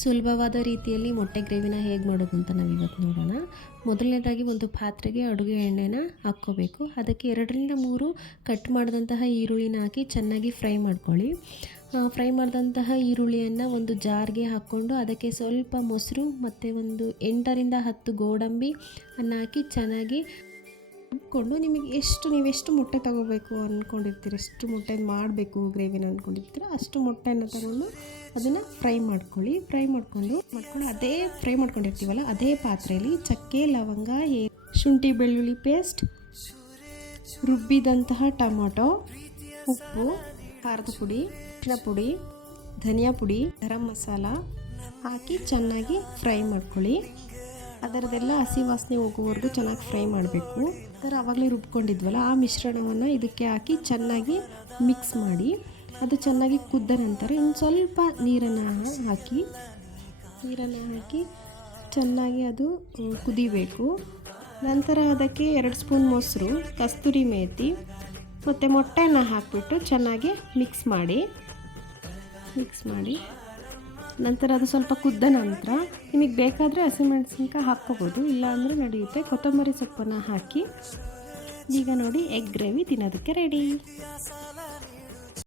ಸುಲಭವಾದ ರೀತಿಯಲ್ಲಿ ಮೊಟ್ಟೆ ಗ್ರೇವಿನ ಹೇಗೆ ಮಾಡೋದು ಅಂತ ನಾವು ಇವತ್ತು ನೋಡೋಣ. ಮೊದಲನೇದಾಗಿ ಒಂದು ಪಾತ್ರೆಗೆ ಅಡುಗೆ ಎಣ್ಣೆನ ಹಾಕ್ಕೋಬೇಕು. ಅದಕ್ಕೆ 2-3 ಕಟ್ ಮಾಡಿದಂತಹ ಈರುಳ್ಳಿನ ಹಾಕಿ ಚೆನ್ನಾಗಿ ಫ್ರೈ ಮಾಡ್ಕೊಳ್ಳಿ. ಫ್ರೈ ಮಾಡಿದಂತಹ ಈರುಳ್ಳಿಯನ್ನು ಒಂದು ಜಾರ್ಗೆ ಹಾಕ್ಕೊಂಡು ಅದಕ್ಕೆ ಸ್ವಲ್ಪ ಮೊಸರು ಮತ್ತು ಒಂದು 8-10 ಗೋಡಂಬಿ ಅನ್ನು ಹಾಕಿ ಚೆನ್ನಾಗಿ ರುಬ್ಕೊಂಡು ನೀವೆಷ್ಟು ಮೊಟ್ಟೆ ತೊಗೋಬೇಕು ಅಂದ್ಕೊಂಡಿರ್ತೀರ, ಎಷ್ಟು ಮೊಟ್ಟೆ ಮಾಡಬೇಕು ಗ್ರೇವಿನ ಅಂದ್ಕೊಂಡಿರ್ತೀರ ಅಷ್ಟು ಮೊಟ್ಟೆನ ತಗೊಂಡು ಅದನ್ನು ಫ್ರೈ ಮಾಡ್ಕೊಳ್ಳಿ. ಫ್ರೈ ಮಾಡ್ಕೊಂಡು ಅದೇ ಫ್ರೈ ಮಾಡ್ಕೊಂಡಿರ್ತೀವಲ್ಲ ಅದೇ ಪಾತ್ರೆಯಲ್ಲಿ ಚಕ್ಕೆ, ಲವಂಗ, ಶುಂಠಿ ಬೆಳ್ಳುಳ್ಳಿ ಪೇಸ್ಟ್, ರುಬ್ಬಿದಂತಹ ಟೊಮೊಟೊ, ಉಪ್ಪು, ಖಾರದ ಪುಡಿ, ಅರಿಶಿನ ಪುಡಿ, ಧನಿಯಾ ಪುಡಿ, ಗರಂ ಮಸಾಲ ಹಾಕಿ ಚೆನ್ನಾಗಿ ಫ್ರೈ ಮಾಡ್ಕೊಳ್ಳಿ. ಅದರದೆಲ್ಲ ಹಸಿ ವಾಸನೆ ಹೋಗುವವರೆಗೂ ಚೆನ್ನಾಗಿ ಫ್ರೈ ಮಾಡಬೇಕು. ಅದರ ಆವಾಗಲೇ ರುಬ್ಕೊಂಡಿದ್ವಲ್ಲ ಆ ಮಿಶ್ರಣವನ್ನು ಇದಕ್ಕೆ ಹಾಕಿ ಚೆನ್ನಾಗಿ ಮಿಕ್ಸ್ ಮಾಡಿ ಅದು ಚೆನ್ನಾಗಿ ಕುದ್ದ ನಂತರ ಇನ್ನು ಸ್ವಲ್ಪ ನೀರನ್ನು ಹಾಕಿ ಚೆನ್ನಾಗಿ ಅದು ಕುದಿಬೇಕು. ನಂತರ ಅದಕ್ಕೆ 2 ಸ್ಪೂನ್ ಮೊಸರು, ಕಸ್ತೂರಿ ಮೇಥಿ ಮತ್ತು ಮೊಟ್ಟೆನ ಹಾಕಿಬಿಟ್ಟು ಚೆನ್ನಾಗಿ ಮಿಕ್ಸ್ ಮಾಡಿ ನಂತರ ಅದು ಸ್ವಲ್ಪ ಕುದ್ದ ನಂತರ ನಿಮಗೆ ಬೇಕಾದರೆ ಹಸಿಮೆಣಸಿನ್ಕಾಯಿ ಹಾಕ್ಕೋಬೋದು, ಇಲ್ಲಾಂದರೆ ನಡೆಯುತ್ತೆ. ಕೊತ್ತಂಬರಿ ಸೊಪ್ಪನ್ನು ಹಾಕಿ ಈಗ ನೋಡಿ ಎಗ್ ಗ್ರೇವಿ ತಿನ್ನೋದಕ್ಕೆ ರೆಡಿ.